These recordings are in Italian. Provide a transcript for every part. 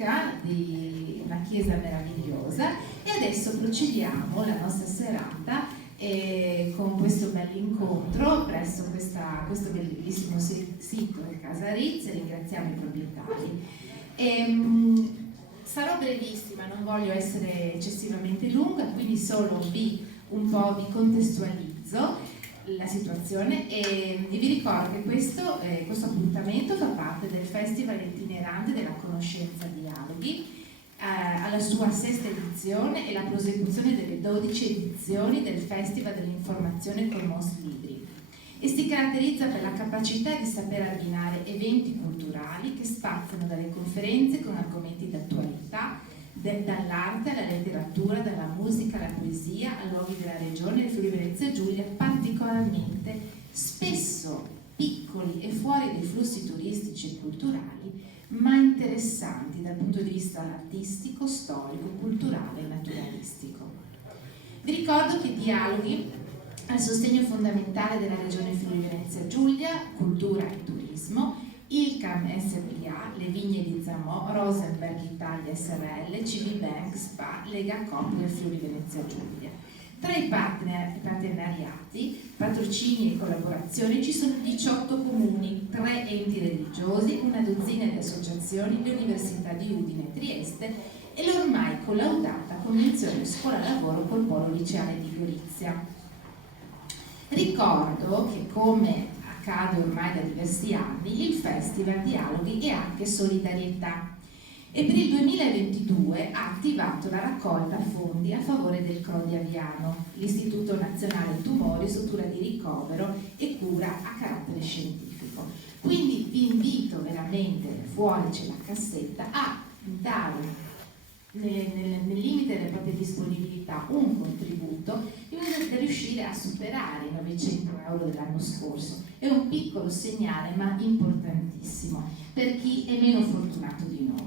musica di una chiesa meravigliosa, e adesso procediamo la nostra serata con questo bell'incontro presso questo bellissimo sito di Casa Rizzi. Ringraziamo i proprietari. Sarò brevissima, non voglio essere eccessivamente lunga, quindi solo un po' vi contestualizzo la situazione e vi ricordo che questo appuntamento fa parte del Festival Itinerante della Conoscenza Dialoghi, alla sua 6ª edizione e la prosecuzione delle 12 edizioni del Festival dell'Informazione con Mos Libri, e si caratterizza per la capacità di saper abbinare eventi culturali che spaziano dalle conferenze con argomenti d'attualità, dall'arte alla letteratura, dalla musica alla poesia, a luoghi della regione del Friuli Venezia Giulia, particolarmente spesso piccoli e fuori dai flussi turistici e culturali, ma interessanti dal punto di vista artistico, storico, culturale e naturalistico. Vi ricordo che Dialoghi al sostegno fondamentale della regione Friuli Venezia Giulia, cultura e turismo, ILCAM SPA, Le Vigne di Zamò, Rosenberg Italia SRL, CV Bank, SPA, Lega Coop del Friuli Venezia Giulia. Tra i partenariati, patrocini e collaborazioni ci sono 18 comuni, 3 enti religiosi, una dozzina di associazioni, le università di Udine e Trieste e l'ormai collaudata Convenzione Scuola Lavoro col Polo Liceale di Gorizia. Ricordo che, come accade ormai da diversi anni, il Festival Dialoghi è anche solidarietà, e per il 2022 ha attivato la raccolta fondi a favore del CRO di Aviano, l'Istituto Nazionale Tumori, struttura di ricovero e cura a carattere scientifico. Quindi vi invito veramente, fuori c'è la cassetta, a dare nel limite delle proprie disponibilità un contributo per riuscire a superare i 900 euro dell'anno scorso. È un piccolo segnale ma importantissimo per chi è meno fortunato di noi.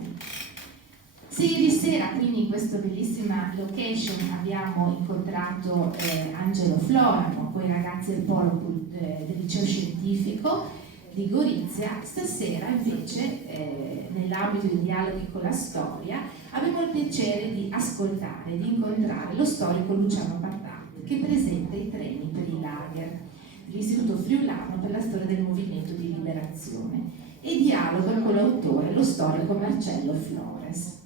Se ieri sera, quindi, in questa bellissima location abbiamo incontrato Angelo Florano con i ragazzi del Polo del Liceo Scientifico di Gorizia, stasera invece nell'ambito dei dialoghi con la storia abbiamo il piacere di ascoltare, di incontrare lo storico Luciano Bartatti, che presenta i treni per i lager dell'Istituto Friulano per la storia del movimento di liberazione e dialoga con l'autore, lo storico Marcello Flores.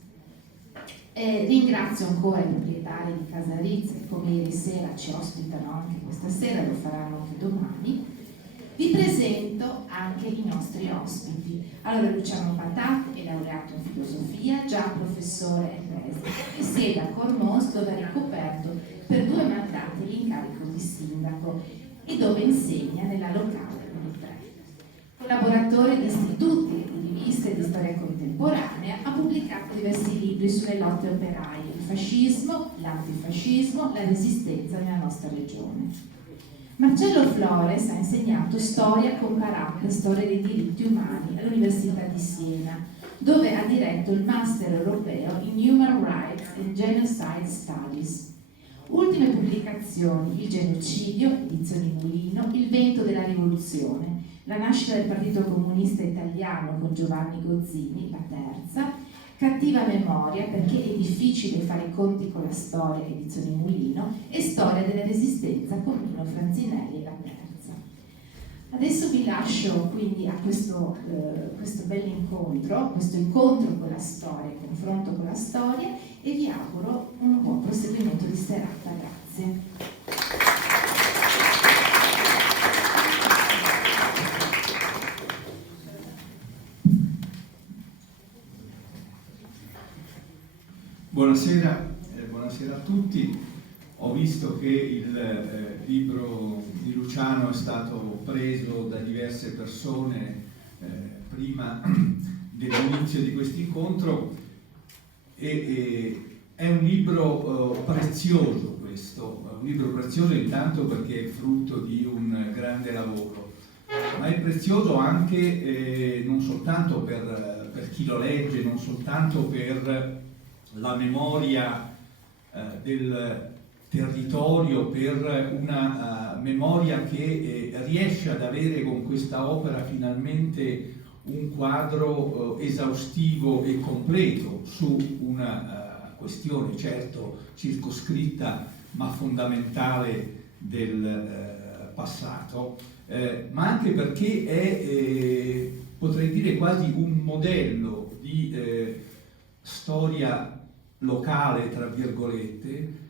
Ringrazio ancora i proprietari di Casa Rizzi che, come ieri sera, ci ospitano anche questa sera, lo faranno anche domani. Vi presento anche i nostri ospiti. Allora, Luciano Bartatti è laureato in filosofia, già professore e siede a Cormons, dove ha ricoperto per 2 mandati l'incarico di sindaco e dove insegna nella locale Unitre. Collaboratore di istituti e di riviste di storia contemporanea, ha pubblicato diversi libri sulle lotte operaie, il fascismo, l'antifascismo, la resistenza nella nostra regione. Marcello Flores ha insegnato storia comparata, storia dei diritti umani all'Università di Siena, dove ha diretto il Master europeo in Human Rights and Genocide Studies. Ultime pubblicazioni: Il genocidio, edizioni Mulino, Il vento della rivoluzione, la nascita del Partito Comunista Italiano con Giovanni Gozzini, la terza, Cattiva memoria, perché è difficile fare i conti con la storia, edizioni Mulino, e Storia della resistenza con Nino Franzinelli, la terza. Adesso vi lascio quindi a questo bell'incontro, questo incontro con la storia, confronto con la storia, e vi auguro un buon proseguimento di serata. Grazie. Buonasera a tutti. Ho visto che il libro di Luciano è stato preso da diverse persone prima dell'inizio di questo incontro e è un libro prezioso questo, un libro prezioso intanto perché è frutto di un grande lavoro, ma è prezioso anche non soltanto per chi lo legge, non soltanto per la memoria del territorio, per una memoria che riesce ad avere con questa opera finalmente un quadro esaustivo e completo su una questione certo circoscritta ma fondamentale del passato, ma anche perché è, potrei dire, quasi un modello di storia locale, tra virgolette,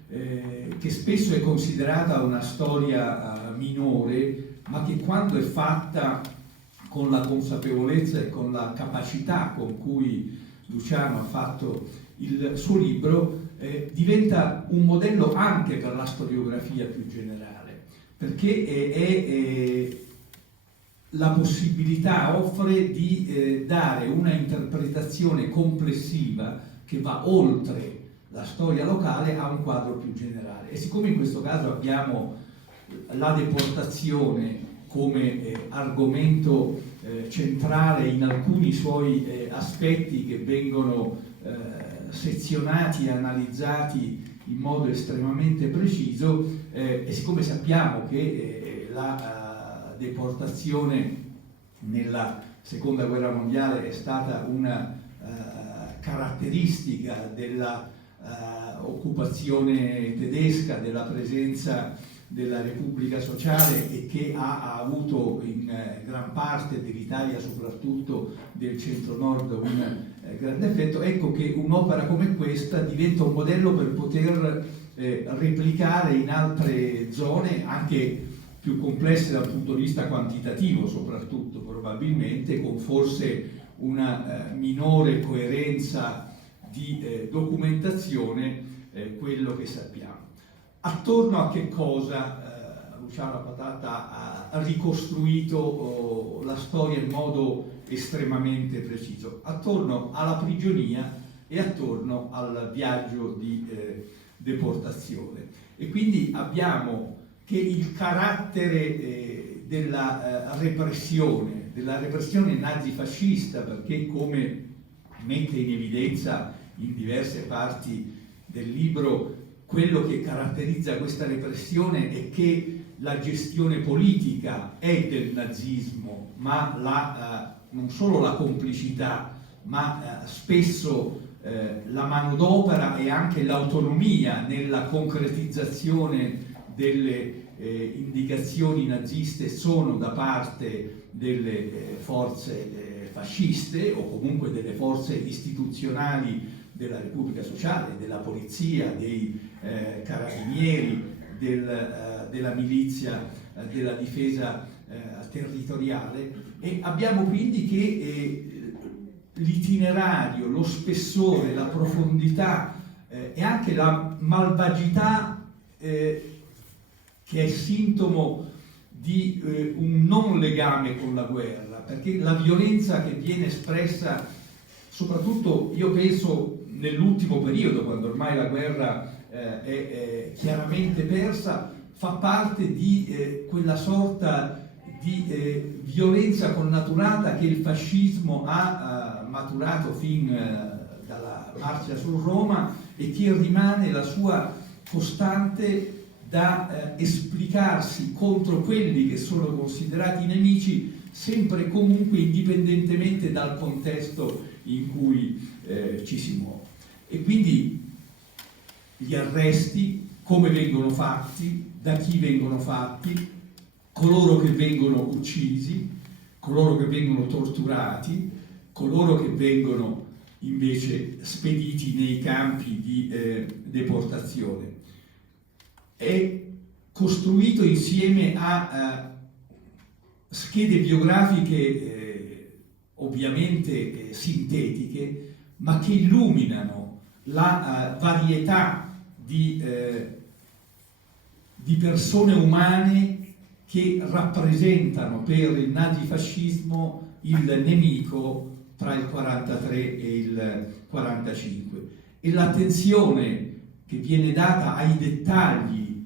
che spesso è considerata una storia minore, ma che quando è fatta con la consapevolezza e con la capacità con cui Luciano ha fatto il suo libro, diventa un modello anche per la storiografia più generale, perché la possibilità offre di dare una interpretazione complessiva che va oltre la storia locale a un quadro più generale. E siccome in questo caso abbiamo la deportazione come argomento centrale in alcuni suoi aspetti che vengono sezionati e analizzati in modo estremamente preciso, e siccome sappiamo che la deportazione nella Seconda Guerra Mondiale è stata una caratteristica della occupazione tedesca, della presenza della Repubblica Sociale, e che ha avuto in gran parte dell'Italia, soprattutto del centro-nord, un grande effetto, ecco che un'opera come questa diventa un modello per poter replicare in altre zone, anche più complesse dal punto di vista quantitativo, soprattutto probabilmente, con forse una minore coerenza di documentazione, quello che sappiamo. Attorno a che cosa Luciano Patata ha ricostruito la storia in modo estremamente preciso? Attorno alla prigionia e attorno al viaggio di deportazione. E quindi abbiamo che il carattere della repressione nazifascista, perché, come mette in evidenza in diverse parti del libro, quello che caratterizza questa repressione è che la gestione politica è del nazismo, ma non solo la complicità, ma spesso la manodopera e anche l'autonomia nella concretizzazione delle indicazioni naziste sono da parte delle forze fasciste, o comunque delle forze istituzionali della Repubblica Sociale, della polizia, dei carabinieri, della milizia, della difesa territoriale, e abbiamo quindi che l'itinerario, lo spessore, la profondità e anche la malvagità che è sintomo di un non legame con la guerra, perché la violenza che viene espressa, soprattutto io penso nell'ultimo periodo, quando ormai la guerra è chiaramente persa, fa parte di quella sorta di violenza connaturata che il fascismo ha maturato fin dalla marcia su Roma, e che rimane la sua costante da esplicarsi contro quelli che sono considerati nemici, sempre e comunque indipendentemente dal contesto in cui ci si muove. E quindi gli arresti, come vengono fatti, da chi vengono fatti, coloro che vengono uccisi, coloro che vengono torturati, coloro che vengono invece spediti nei campi di deportazione. È costruito insieme a schede biografiche ovviamente sintetiche, ma che illuminano la varietà di persone umane che rappresentano per il nazifascismo il nemico tra il 43 e il 45, e l'attenzione che viene data ai dettagli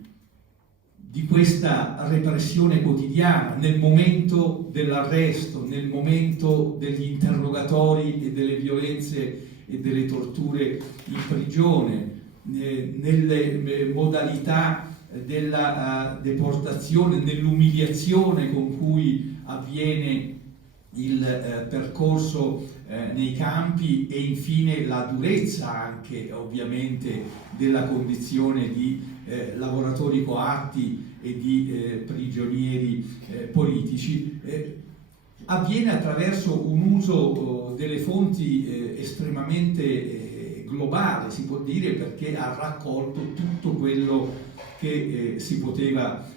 di questa repressione quotidiana nel momento dell'arresto, nel momento degli interrogatori e delle violenze e delle torture in prigione, nelle modalità della deportazione, nell'umiliazione con cui avviene il percorso nei campi e infine la durezza anche ovviamente della condizione di lavoratori coatti e di prigionieri politici, avviene attraverso un uso delle fonti estremamente globale, si può dire, perché ha raccolto tutto quello che si poteva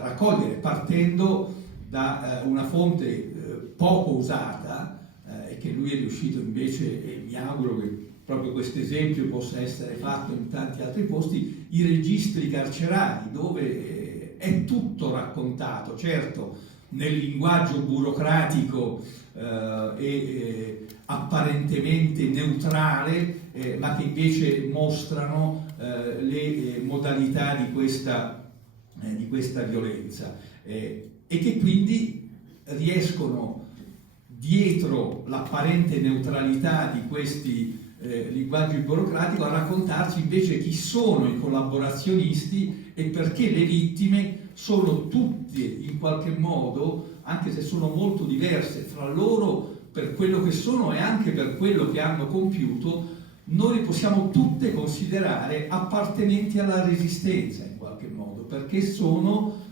raccogliere, partendo da una fonte poco usata e che lui è riuscito invece, e mi auguro che proprio questo esempio possa essere fatto in tanti altri posti, i registri carcerari, dove è tutto raccontato, certo nel linguaggio burocratico e apparentemente neutrale, ma che invece mostrano le modalità di questa violenza e che quindi riescono, dietro l'apparente neutralità di questi linguaggi burocratici, a raccontarci invece chi sono i collaborazionisti e perché le vittime sono tutte in qualche modo, anche se sono molto diverse fra loro per quello che sono e anche per quello che hanno compiuto, noi le possiamo tutte considerare appartenenti alla resistenza in qualche modo, perché sono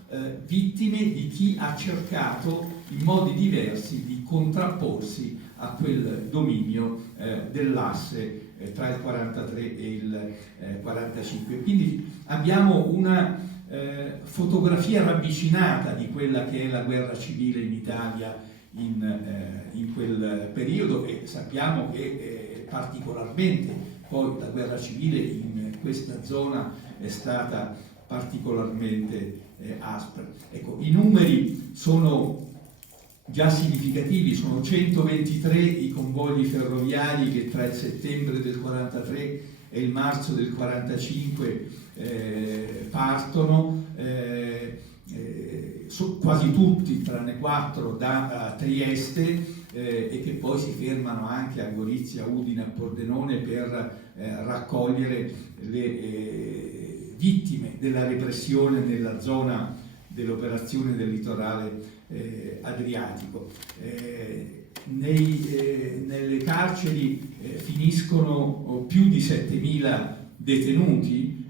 vittime di chi ha cercato in modi diversi di contrapporsi a quel dominio dell'asse tra il 43 e il 45. Quindi abbiamo una fotografia ravvicinata di quella che è la guerra civile in Italia in quel periodo, e sappiamo che particolarmente poi la guerra civile in questa zona è stata particolarmente aspra. Ecco, i numeri sono già significativi, sono 123 i convogli ferroviari che tra il settembre del 43 e il marzo del 45 partono, quasi tutti, tranne 4, da Trieste, e che poi si fermano anche a Gorizia, Udine, a Pordenone per raccogliere le vittime della repressione nella zona dell'operazione del litorale adriatico. Nelle carceri finiscono più di 7.000 detenuti,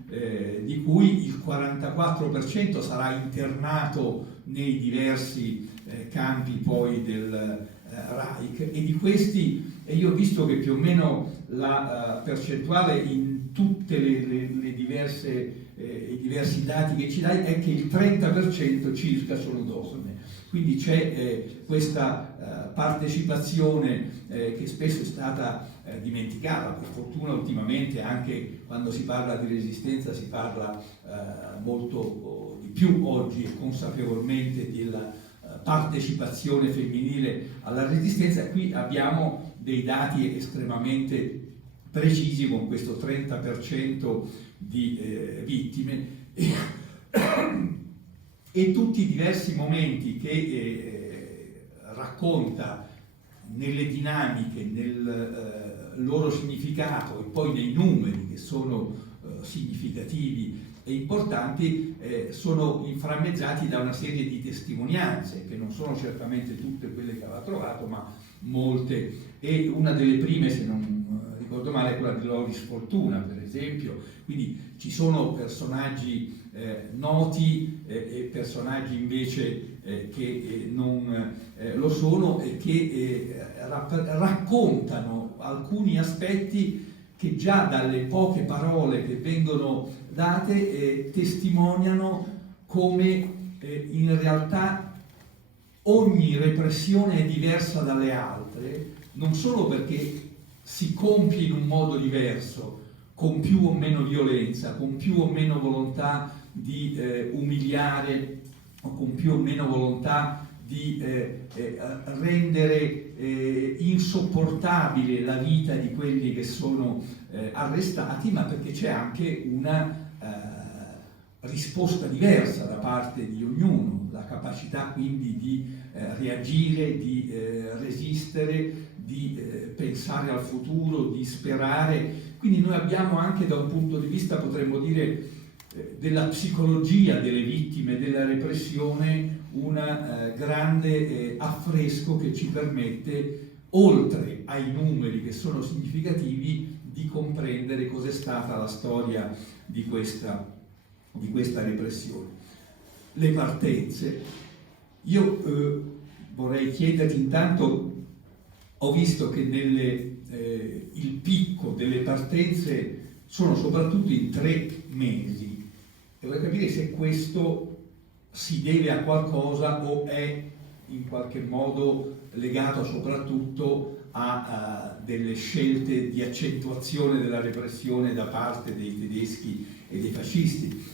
di cui il 44% sarà internato nei diversi campi poi del Reich, e di questi, e io ho visto che più o meno la percentuale in tutte le diverse i diversi dati che ci dai è che il 30% circa sono donne. Quindi c'è questa partecipazione che spesso è stata dimenticata. Per fortuna ultimamente, anche quando si parla di resistenza, si parla molto di più oggi e consapevolmente della partecipazione femminile alla resistenza. Qui abbiamo dei dati estremamente precisi, con questo 30% di vittime e tutti i diversi momenti che racconta nelle dinamiche, nel loro significato e poi nei numeri che sono significativi e importanti, sono inframmezzati da una serie di testimonianze che non sono certamente tutte quelle che aveva trovato, ma molte, e una delle prime, se non ricordo male, è quella di Loris Fortuna, per esempio. Quindi ci sono personaggi noti e personaggi invece che non lo sono e che raccontano alcuni aspetti che già dalle poche parole che vengono date testimoniano come in realtà ogni repressione è diversa dalle altre, non solo perché si compie in un modo diverso, con più o meno violenza, con più o meno volontà di umiliare, o con più o meno volontà di rendere insopportabile la vita di quelli che sono arrestati, ma perché c'è anche una risposta diversa da parte di ognuno, la capacità quindi di reagire, di resistere, di pensare al futuro, di sperare. Quindi noi abbiamo anche, da un punto di vista, potremmo dire, della psicologia delle vittime della repressione, un grande affresco che ci permette, oltre ai numeri che sono significativi, di comprendere cos'è stata la storia di questa repressione. Le partenze. Io vorrei chiederti intanto, ho visto che il picco delle partenze sono soprattutto in 3 mesi, e vorrei capire se questo si deve a qualcosa o è in qualche modo legato soprattutto a delle scelte di accentuazione della repressione da parte dei tedeschi e dei fascisti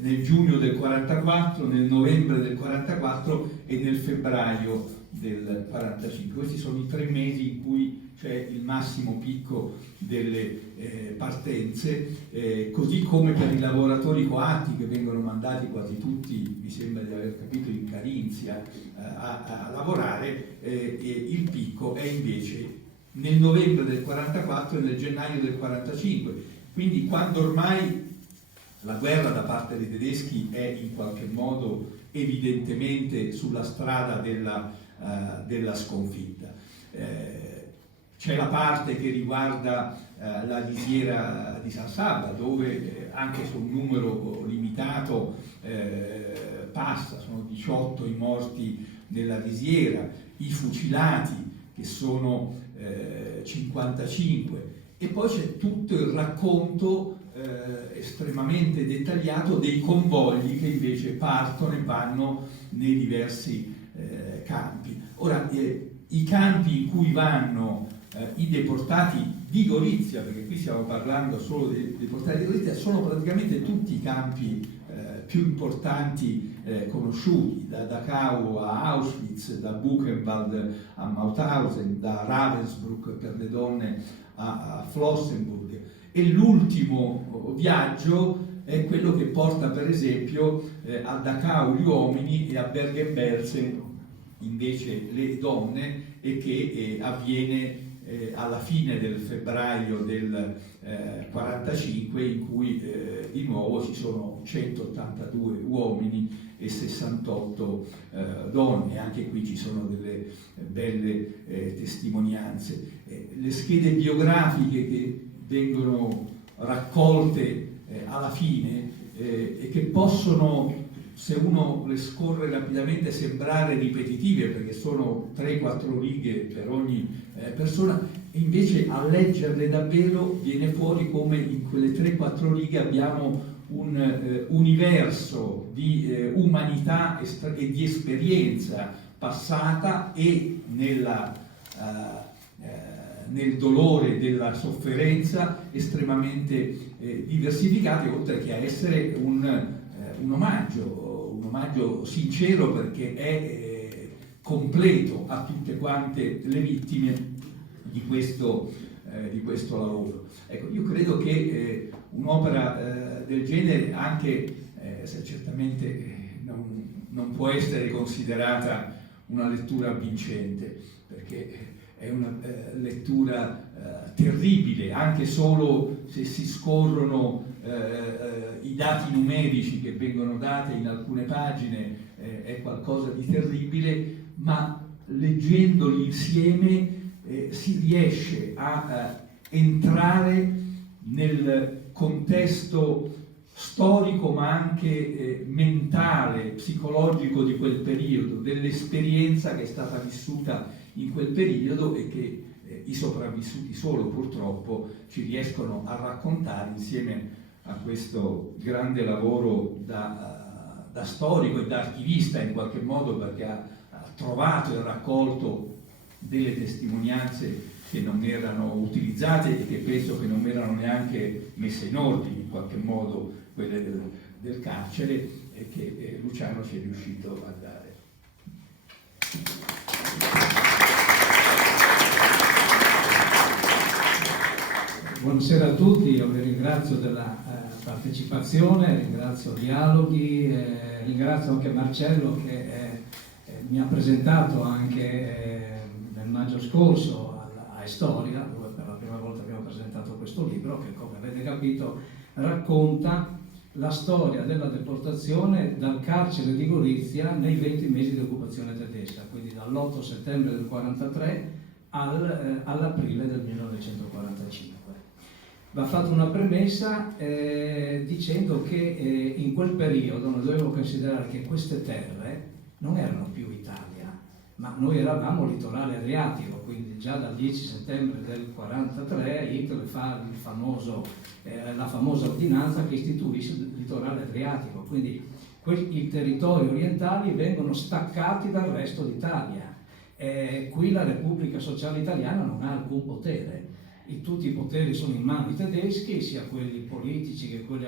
nel giugno del 44, nel novembre del 44 e nel febbraio del 45. Questi sono i 3 mesi in cui c'è il massimo picco delle partenze, così come per i lavoratori coatti che vengono mandati quasi tutti, mi sembra di aver capito, in Carinzia a lavorare, il picco è invece nel novembre del 44 e nel gennaio del 45. Quindi quando ormai la guerra da parte dei tedeschi è in qualche modo evidentemente sulla strada della sconfitta. C'è la parte che riguarda la lisiera di San Sabba, dove anche su un numero limitato passa, sono 18 i morti nella lisiera, i fucilati che sono 55, e poi c'è tutto il racconto estremamente dettagliato dei convogli che invece partono e vanno nei diversi campi. Ora, i campi in cui vanno i deportati di Gorizia, perché qui stiamo parlando solo dei deportati di Gorizia, sono praticamente tutti i campi più importanti conosciuti, da Dachau a Auschwitz, da Buchenwald a Mauthausen, da Ravensbrück per le donne a Flossenburg. E l'ultimo viaggio è quello che porta per esempio a Dachau gli uomini e a Bergen-Belsen invece le donne, e che avviene alla fine del febbraio del 45, in cui di nuovo ci sono 182 uomini e 68 donne. Anche qui ci sono delle belle testimonianze. Le schede biografiche che vengono raccolte alla fine e che possono, se uno le scorre rapidamente, sembrare ripetitive perché sono 3-4 righe per ogni persona, e invece a leggerle davvero viene fuori come in quelle 3-4 righe abbiamo un universo di umanità e di esperienza passata e nel dolore della sofferenza estremamente diversificate, oltre che a essere un omaggio sincero, perché è completo a tutte quante le vittime di questo lavoro. Ecco, io credo che un'opera del genere, anche se certamente non può essere considerata una lettura vincente, perché è una lettura terribile, anche solo se si scorrono i dati numerici che vengono dati in alcune pagine, è qualcosa di terribile, ma leggendoli insieme si riesce a entrare nel contesto storico ma anche mentale, psicologico di quel periodo, dell'esperienza che è stata vissuta in quel periodo e che i sopravvissuti solo purtroppo ci riescono a raccontare insieme a questo grande lavoro da storico e da archivista in qualche modo, perché ha trovato e raccolto delle testimonianze che non erano utilizzate e che penso che non erano neanche messe in ordine in qualche modo, quelle del carcere, e che Luciano ci è riuscito a dare. Buonasera a tutti, io vi ringrazio della partecipazione, ringrazio Dialoghi, ringrazio anche Marcello che mi ha presentato anche nel maggio scorso a Storia, dove per la prima volta abbiamo presentato questo libro che, come avete capito, racconta la storia della deportazione dal carcere di Gorizia nei 20 mesi di occupazione tedesca, quindi dall'8 settembre del 1943 all'aprile del 1945. Va fatta una premessa dicendo che in quel periodo noi dovevo considerare che queste terre non erano più Italia, ma noi eravamo litorale adriatico, quindi già dal 10 settembre del 1943 Hitler fa la famosa ordinanza che istituisce il litorale adriatico, quindi i territori orientali vengono staccati dal resto d'Italia. Qui la Repubblica Sociale Italiana non ha alcun potere. Tutti i poteri sono in mano ai tedeschi, sia quelli politici che quelli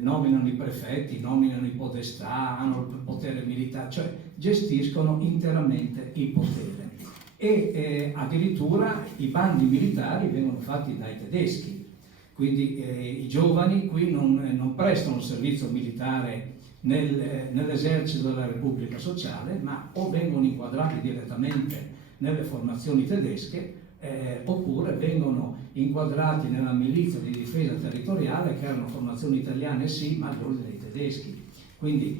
nominano i prefetti, nominano i podestà, hanno il potere militare, cioè gestiscono interamente il potere. E addirittura i bandi militari vengono fatti dai tedeschi, quindi i giovani qui non prestano servizio militare nell'esercito della Repubblica Sociale, ma o vengono inquadrati direttamente nelle formazioni tedesche, oppure vengono inquadrati nella milizia di difesa territoriale, che erano formazioni italiane sì, ma all'ordine dei tedeschi. Quindi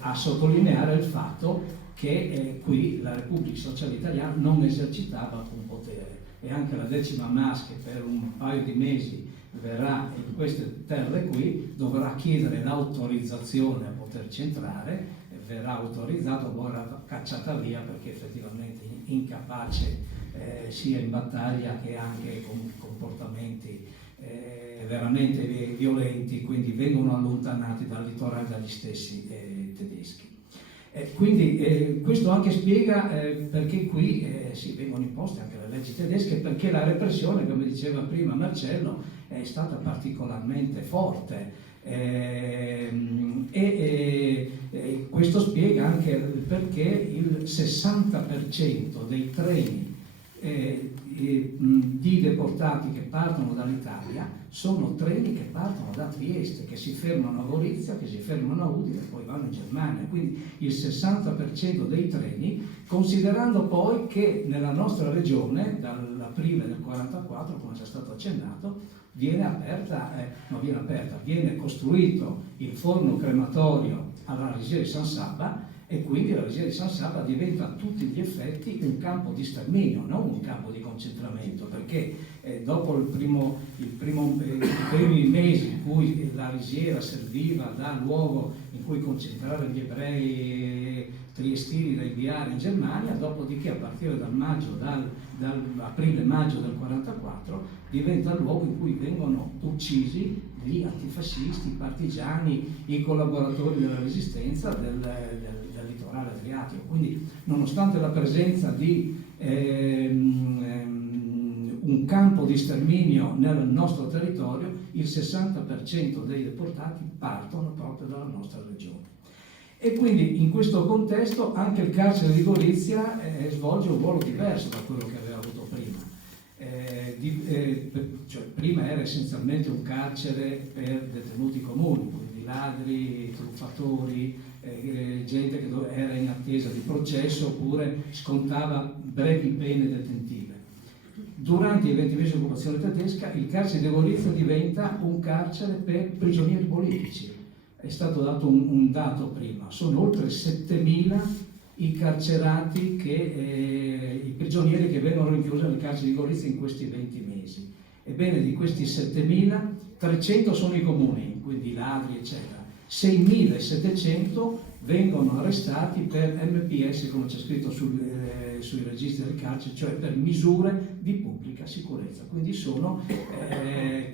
a sottolineare il fatto che qui la Repubblica Sociale Italiana non esercitava alcun potere, e anche la 10ª MAS, che per un paio di mesi verrà in queste terre qui, dovrà chiedere l'autorizzazione a poterci entrare, verrà autorizzato, poi verrà cacciata via perché effettivamente incapace sia in battaglia che anche con comportamenti veramente violenti, quindi vengono allontanati dal litorale dagli stessi tedeschi. Quindi questo anche spiega perché qui si vengono imposte anche le leggi tedesche, perché la repressione, come diceva prima Marcello, è stata particolarmente forte. Questo spiega anche perché il 60% dei treni di deportati che partono dall'Italia sono treni che partono da Trieste, che si fermano a Gorizia, che si fermano a Udine e poi vanno in Germania. Quindi il 60% dei treni, considerando poi che nella nostra regione dall'aprile del 1944, come è già stato accennato, viene costruito il forno crematorio alla Resia di San Sabba, e quindi la Resia di San Sabba diventa a tutti gli effetti un campo di sterminio, non un campo di concentramento, perché dopo i primi mesi in cui la risiera serviva da luogo in cui concentrare gli ebrei triestini da inviare in Germania, dopodiché a partire dall'aprile-maggio del 1944 diventa il luogo in cui vengono uccisi gli antifascisti, i partigiani, i collaboratori della resistenza del litorale adriatico. Quindi, nonostante la presenza di un campo di sterminio nel nostro territorio, il 60% dei deportati partono proprio dalla nostra regione. E quindi in questo contesto anche il carcere di Gorizia svolge un ruolo diverso da quello che aveva avuto prima. Cioè, prima era essenzialmente un carcere per detenuti comuni, quindi ladri, truffatori, gente che era in attesa di processo oppure scontava brevi pene detentive. Durante i 20 mesi di occupazione tedesca il carcere di Gorizia diventa un carcere per prigionieri politici. È stato dato un dato prima, sono oltre 7.000 i carcerati, i prigionieri che vengono rinchiusi nel carcere di Gorizia in questi 20 mesi. Ebbene, di questi 7.000, 300 sono i comuni, quindi ladri, eccetera. 6.700 vengono arrestati per MPS, come c'è scritto sui registri del carcere, cioè per misure di pubblica sicurezza. Quindi sono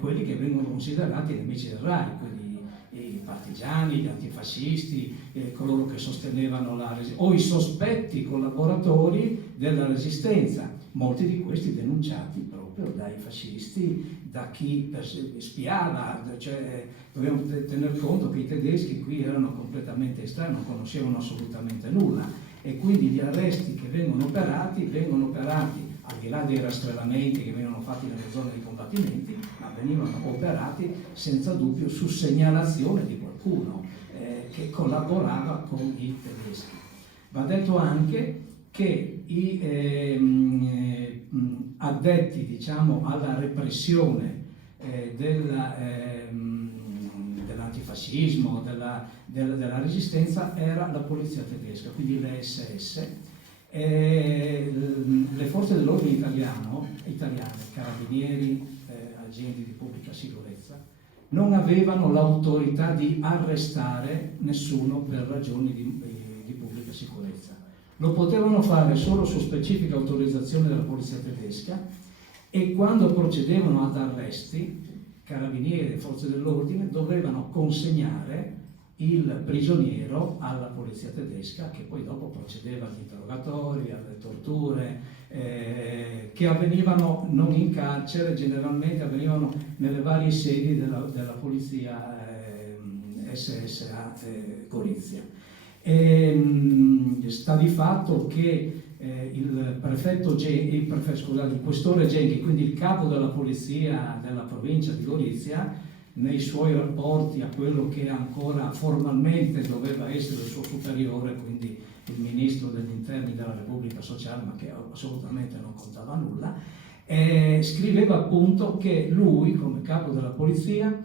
quelli che vengono considerati nemici del Reich, quindi i partigiani, gli antifascisti, coloro che sostenevano la resistenza, o i sospetti collaboratori della resistenza, molti di questi denunciati proprio dai fascisti, da chi spiava, cioè dobbiamo tener conto che i tedeschi qui erano completamente estranei, non conoscevano assolutamente nulla, e quindi gli arresti che vengono operati al di là dei rastrellamenti che venivano fatti nelle zone di combattimenti, ma venivano operati senza dubbio su segnalazione di qualcuno che collaborava con i tedeschi. Va detto anche che i addetti, diciamo, alla repressione dell'antifascismo dell'antifascismo, della resistenza, era la polizia tedesca, quindi le SS. Le forze dell'ordine italiane, carabinieri, agenti di pubblica sicurezza, non avevano l'autorità di arrestare nessuno per ragioni di pubblica sicurezza. Lo potevano fare solo su specifica autorizzazione della polizia tedesca, e quando procedevano ad arresti, carabinieri e forze dell'ordine dovevano consegnare il prigioniero alla polizia tedesca, che poi dopo procedeva agli interrogatori, alle torture, che avvenivano non in carcere, generalmente avvenivano nelle varie sedi della polizia SSA Gorizia. Sta di fatto che il questore Genchi, quindi il capo della polizia della provincia di Gorizia, nei suoi rapporti a quello che ancora formalmente doveva essere il suo superiore, quindi il ministro degli interni della Repubblica Sociale, ma che assolutamente non contava nulla, scriveva appunto che lui, come capo della polizia,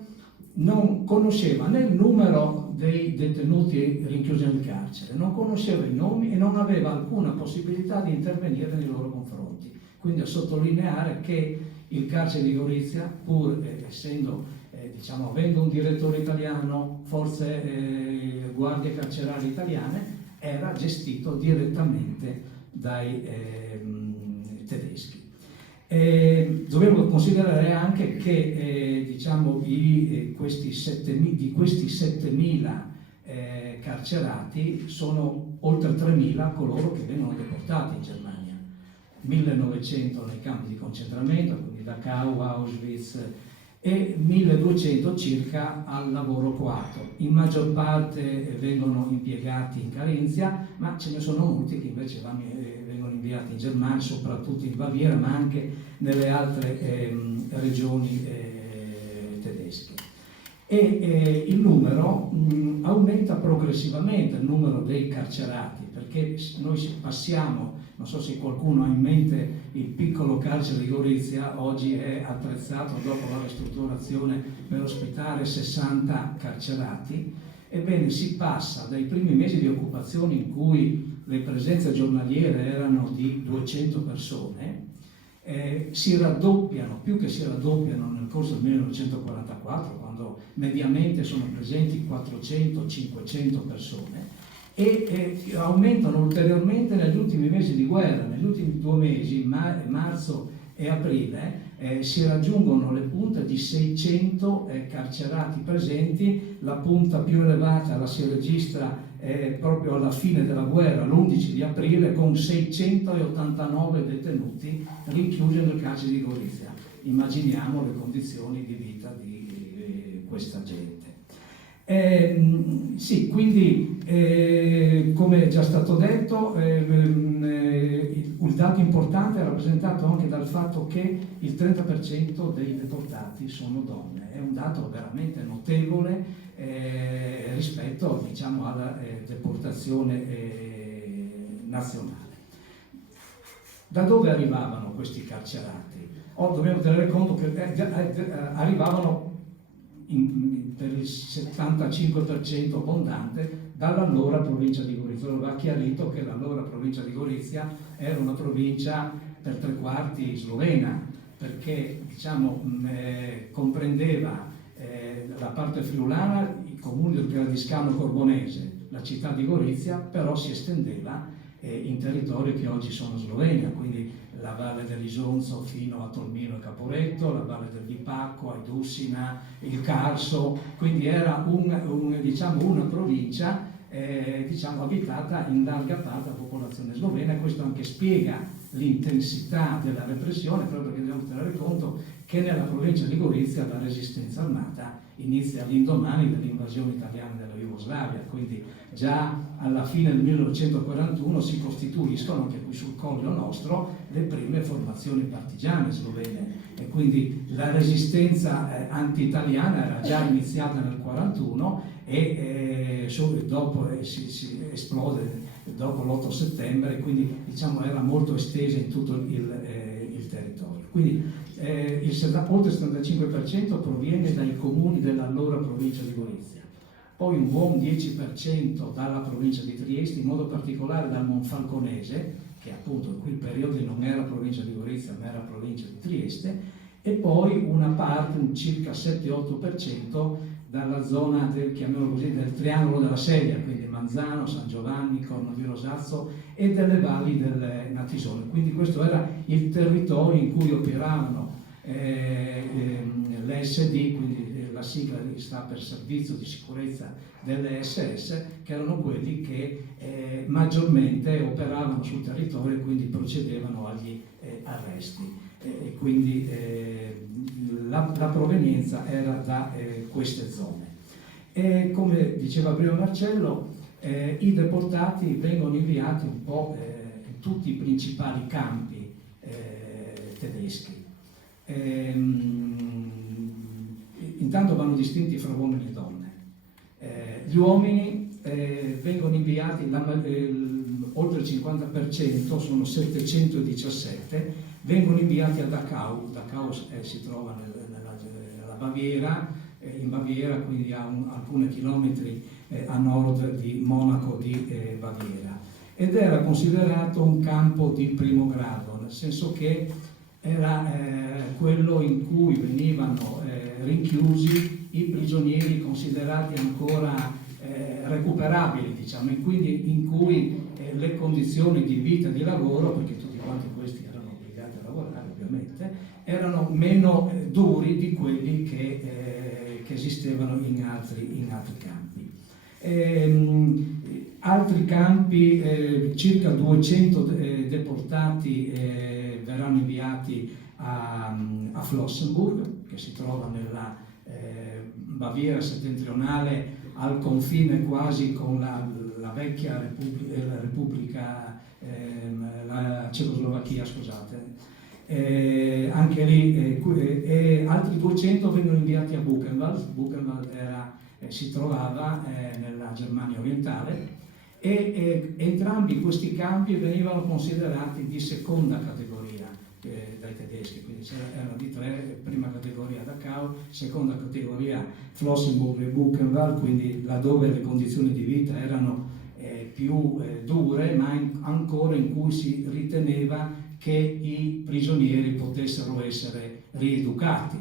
non conosceva né il numero dei detenuti rinchiusi nel carcere, non conosceva i nomi e non aveva alcuna possibilità di intervenire nei loro confronti. Quindi a sottolineare che il carcere di Gorizia, pur essendo avendo un direttore italiano, forze guardie carcerarie italiane, era gestito direttamente dai tedeschi. Dobbiamo considerare anche che di questi 7.000 carcerati sono oltre 3.000 coloro che vengono deportati in Germania, 1.900 nei campi di concentramento, quindi Dachau, Auschwitz, e 1.200 circa al lavoro coatto. In maggior parte vengono impiegati in Carinzia, ma ce ne sono molti che invece vengono inviati in Germania, soprattutto in Baviera, ma anche nelle altre regioni tedesche. E il numero aumenta progressivamente, il numero dei carcerati, perché noi passiamo, non so se qualcuno ha in mente il piccolo carcere di Gorizia, oggi è attrezzato dopo la ristrutturazione per ospitare 60 carcerati. Ebbene, si passa dai primi mesi di occupazione, in cui le presenze giornaliere erano di 200 persone, si raddoppiano, più che si raddoppiano nel corso del 1944, quando mediamente sono presenti 400-500 persone, e aumentano ulteriormente negli ultimi mesi di guerra. Negli ultimi 2 mesi, marzo e aprile, si raggiungono le punte di 600 carcerati presenti. La punta più elevata la si registra proprio alla fine della guerra, l'11 di aprile, con 689 detenuti rinchiusi nel carcere di Gorizia. Immaginiamo le condizioni di vita di questa gente. Sì, quindi come è già stato detto, un dato importante è rappresentato anche dal fatto che il 30% dei deportati sono donne. È un dato veramente notevole rispetto, alla deportazione nazionale. Da dove arrivavano questi carcerati? Dobbiamo tenere conto che arrivavano per il 75% abbondante dall'allora provincia di Gorizia. Va chiarito che l'allora provincia di Gorizia era una provincia per 3/4 slovena, perché comprendeva la parte friulana, i comuni del Gradiscano Corbonese, la città di Gorizia, però si estendeva in territori che oggi sono Slovenia, quindi la Valle dell'Isonzo fino a Tolmino e Caporetto, la Valle del Lipacco, Aidusina, il Carso, quindi era una provincia abitata in larga parte da popolazione slovena, e questo anche spiega l'intensità della repressione, proprio perché dobbiamo tenere conto che nella provincia di Gorizia la resistenza armata inizia all'indomani dell'invasione italiana della Jugoslavia, quindi già alla fine del 1941 si costituiscono anche qui sul Colle nostro le prime formazioni partigiane slovene, e quindi la resistenza anti-italiana era già iniziata nel 1941 e dopo si esplode dopo l'8 settembre, quindi era molto estesa in tutto il territorio. Quindi oltre il 75% proviene dai comuni dell'allora provincia di Gorizia, poi un buon 10% dalla provincia di Trieste, in modo particolare dal Monfalconese, che appunto in quel periodo non era provincia di Gorizia ma era provincia di Trieste, e poi una parte, un circa 7-8% dalla zona chiamiamolo così, del triangolo della Sedia, quindi Manzano, San Giovanni, Corno di Rosazzo e delle valli del Natisone. Quindi questo era il territorio in cui operavano l'SD, quindi la sigla sta per Servizio di Sicurezza delle SS, che erano quelli che maggiormente operavano sul territorio e quindi procedevano agli arresti. E quindi la provenienza era da queste zone. E come diceva prima Marcello, i deportati vengono inviati un po' in tutti i principali campi tedeschi. Intanto vanno distinti fra uomini e donne. Gli uomini vengono inviati, oltre il 50%, sono 717, vengono inviati a Dachau. Dachau si trova nella Baviera, in Baviera, quindi a alcuni chilometri a nord di Monaco di Baviera, ed era considerato un campo di primo grado, nel senso che era quello in cui venivano rinchiusi i prigionieri considerati ancora recuperabili, diciamo, e quindi in cui le condizioni di vita e di lavoro, perché tutti quanti questi erano obbligati a lavorare ovviamente, erano meno duri di quelli che esistevano in altri campi. Altri campi, circa 200 deportati verranno inviati a Flossenburg, che si trova nella Baviera settentrionale, al confine quasi con la vecchia Repubblica, la Cecoslovacchia, scusate. Anche lì altri 200 vengono inviati a Buchenwald. Buchenwald si trovava nella Germania orientale, e entrambi questi campi venivano considerati di seconda categoria dai tedeschi, quindi erano di tre: prima categoria Dachau, seconda categoria Flossenburg e Buchenwald, quindi laddove le condizioni di vita erano più dure, ma ancora in cui si riteneva che i prigionieri potessero essere rieducati.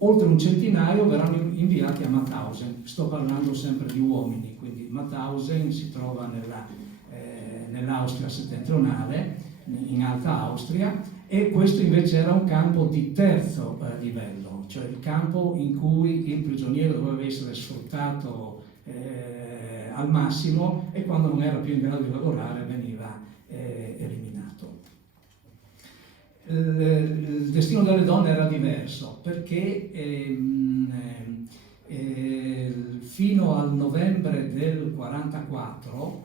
Oltre un centinaio verranno inviati a Mauthausen. Sto parlando sempre di uomini, quindi Mauthausen si trova nell'Austria settentrionale, in Alta Austria, e questo invece era un campo di terzo livello, cioè il campo in cui il prigioniero doveva essere sfruttato al massimo, e quando non era più in grado di lavorare veniva eliminato. Il destino delle donne era diverso, perché fino al novembre del 1944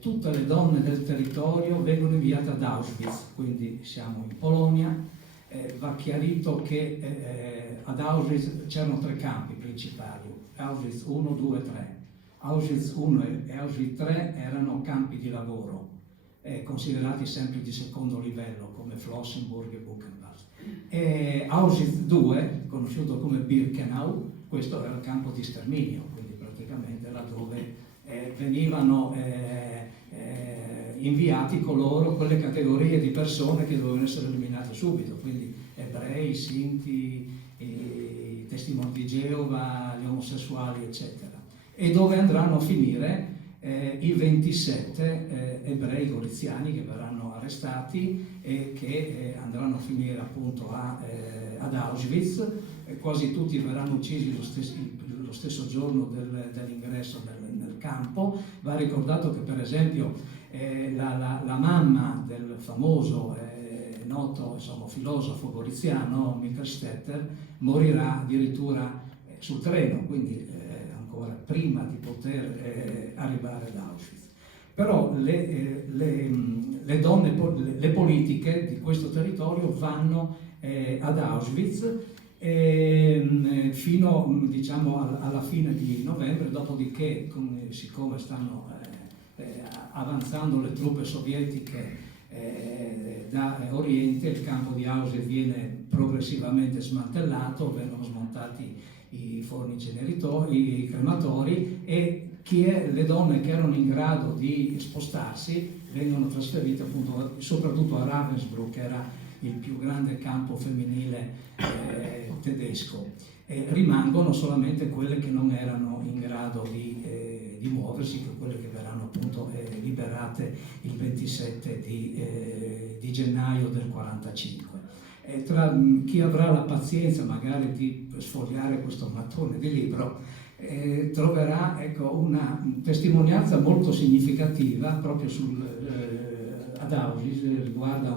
tutte le donne del territorio vengono inviate ad Auschwitz, quindi siamo in Polonia. Va chiarito che ad Auschwitz c'erano tre campi principali: Auschwitz 1, 2, 3. Auschwitz 1 e Auschwitz 3 erano campi di lavoro, considerati sempre di secondo livello, come Flossenburg e Buchenwald. Auschwitz 2, conosciuto come Birkenau, questo era il campo di sterminio, quindi praticamente laddove venivano inviati quelle categorie di persone che dovevano essere eliminate subito, quindi ebrei, sinti, i testimoni di Geova, gli omosessuali, eccetera, e dove andranno a finire i 27 ebrei goriziani che verranno arrestati e che andranno a finire appunto ad Auschwitz. Quasi tutti verranno uccisi lo stesso giorno dell'ingresso nel campo. Va ricordato che, per esempio, la mamma del famoso noto filosofo goriziano Mittelstetter morirà addirittura sul treno, quindi ancora prima di poter arrivare ad Auschwitz. Però le donne, le politiche di questo territorio vanno ad Auschwitz fino, diciamo, alla fine di novembre, dopodiché, siccome stanno avanzando le truppe sovietiche da Oriente il campo di Auschwitz viene progressivamente smantellato, vengono smontati i forni inceneritori, i crematori, e le donne che erano in grado di spostarsi vengono trasferite appunto soprattutto a Ravensbrück, che era il più grande campo femminile tedesco. Rimangono solamente quelle che non erano in grado di muoversi, quelle che verranno appunto liberate il 27 di gennaio del 1945. Tra chi avrà la pazienza magari di sfogliare questo mattone di libro troverà, ecco, una testimonianza molto significativa proprio ad Auschwitz. Riguarda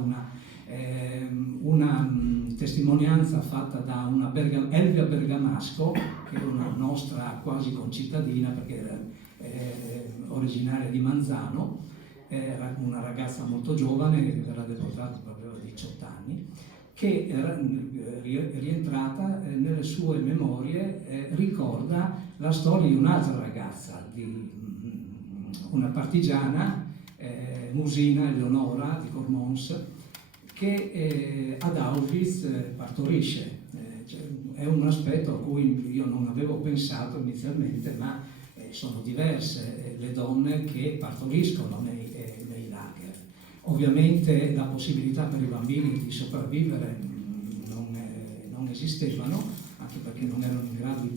una testimonianza fatta da una Elvia Bergamasco, che è una nostra quasi concittadina perché era originaria di Manzano, era una ragazza molto giovane che era deportata proprio a 18 anni, che era rientrata nelle sue memorie, ricorda la storia di un'altra ragazza, di una partigiana, Musina Eleonora di Cormons, che ad Auschwitz partorisce. È un aspetto a cui io non avevo pensato inizialmente, ma sono diverse le donne che partoriscono nei lager. Ovviamente la possibilità per i bambini di sopravvivere non esistevano, anche perché non erano in grado di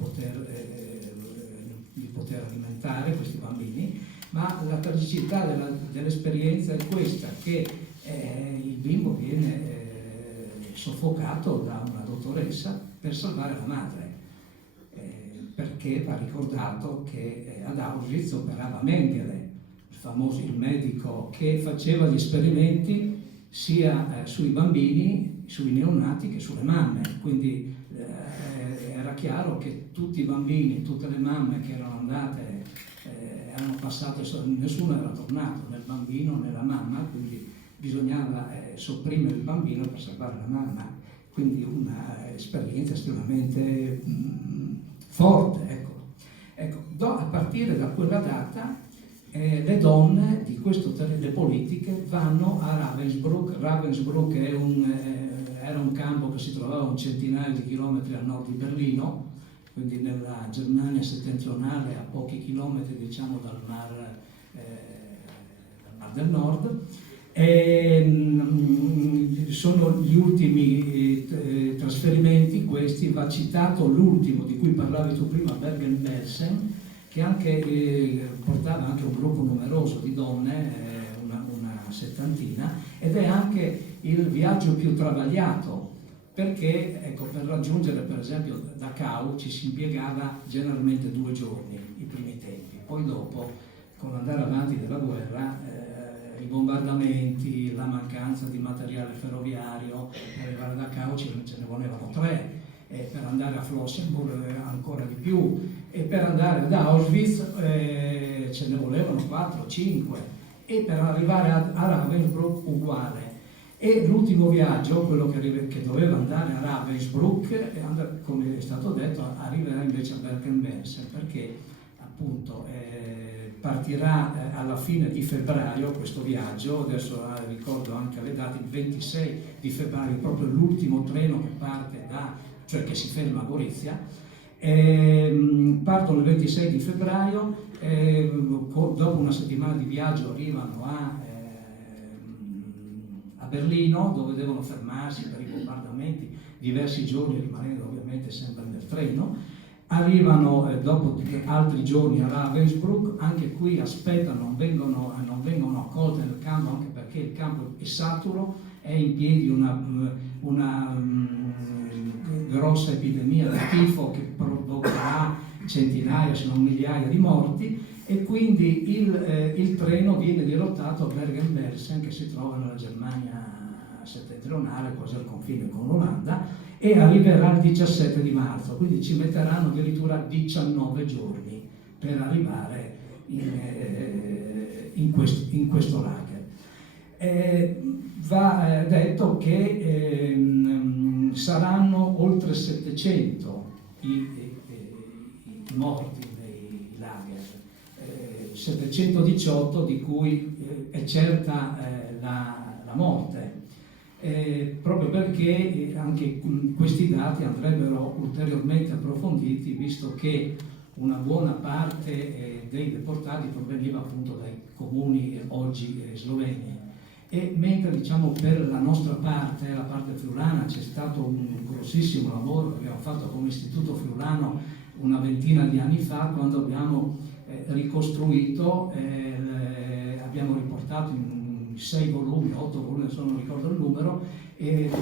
poter alimentare questi bambini, ma la tragicità dell'esperienza è questa, che il bimbo viene soffocato da una dottoressa per salvare la madre, perché va ricordato che ad Auschwitz operava Mengele, il medico che faceva gli esperimenti sia sui bambini, sui neonati che sulle mamme, quindi era chiaro che tutti i bambini, tutte le mamme che erano andate, erano passate, nessuno era tornato, né il bambino né la mamma, quindi bisognava sopprimere il bambino per salvare la mamma, quindi un'esperienza estremamente forte. Ecco, a partire da quella data le donne di le politiche vanno a Ravensbrück. Ravensbrück era un campo che si trovava a un centinaio di chilometri a nord di Berlino, quindi nella Germania settentrionale, a pochi chilometri diciamo dal Mar del Nord. Sono gli ultimi trasferimenti, questi. Va citato l'ultimo di cui parlavi tu prima, Bergen-Belsen, che portava anche un gruppo numeroso di donne, una settantina, ed è anche il viaggio più travagliato, perché ecco, per raggiungere per esempio Dachau ci si impiegava generalmente 2 giorni i primi tempi, poi dopo con l'andare avanti della guerra i bombardamenti, la mancanza di materiale ferroviario, per arrivare a Dachau ce ne volevano 3, per andare a Flossenburg ancora di più, e per andare ad Auschwitz ce ne volevano 4, 5, e per arrivare a Ravensbrück uguale. E l'ultimo viaggio, quello che doveva andare a Ravensbrück, come è stato detto, arriverà invece a Bergen-Belsen, perché appunto partirà alla fine di febbraio questo viaggio. Adesso ricordo anche le date, il 26 di febbraio, proprio l'ultimo treno che parte cioè che si ferma a Gorizia. Partono il 26 di febbraio, dopo una settimana di viaggio arrivano a Berlino, dove devono fermarsi per i bombardamenti diversi giorni, rimanendo ovviamente sempre nel treno. Arrivano dopo altri giorni a Ravensbrück, anche qui aspettano, non vengono accolte nel campo, anche perché il campo è saturo, è in piedi una grossa epidemia di tifo che provocherà centinaia se non migliaia di morti, e quindi il treno viene dirottato a Bergen-Belsen, che si trova nella Germania settentrionale, quasi al confine con l'Olanda, e arriverà il 17 di marzo, quindi ci metteranno addirittura 19 giorni per arrivare in questo lager. Va detto che saranno oltre 700 i morti nei lager, 718 di cui è certa la la morte. Proprio perché anche questi dati andrebbero ulteriormente approfonditi, visto che una buona parte dei deportati proveniva appunto dai comuni oggi sloveni. E mentre diciamo per la nostra parte, la parte friulana, c'è stato un grossissimo lavoro che abbiamo fatto come Istituto Friulano una ventina di anni fa, quando abbiamo ricostruito, abbiamo riportato in 6 volumi, 8 volumi, adesso non ricordo il numero,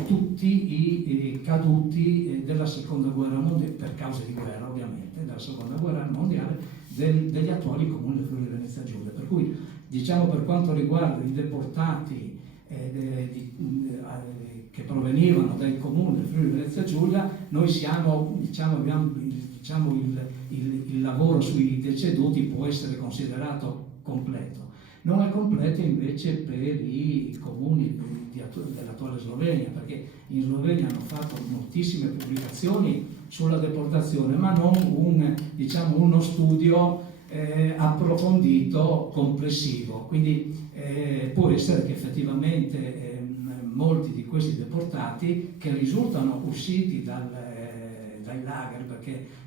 tutti i caduti della seconda guerra mondiale, per cause di guerra ovviamente, della seconda guerra mondiale, degli attuali comuni del Friuli Venezia Giulia. Per cui, diciamo, per quanto riguarda i deportati che provenivano dai comuni del Friuli Venezia Giulia, noi siamo, abbiamo il lavoro sui deceduti può essere considerato completo. Non è completo invece per i comuni dell'attuale Slovenia, perché in Slovenia hanno fatto moltissime pubblicazioni sulla deportazione, ma non uno studio approfondito, complessivo. Quindi può essere che effettivamente molti di questi deportati che risultano usciti dai lager, perché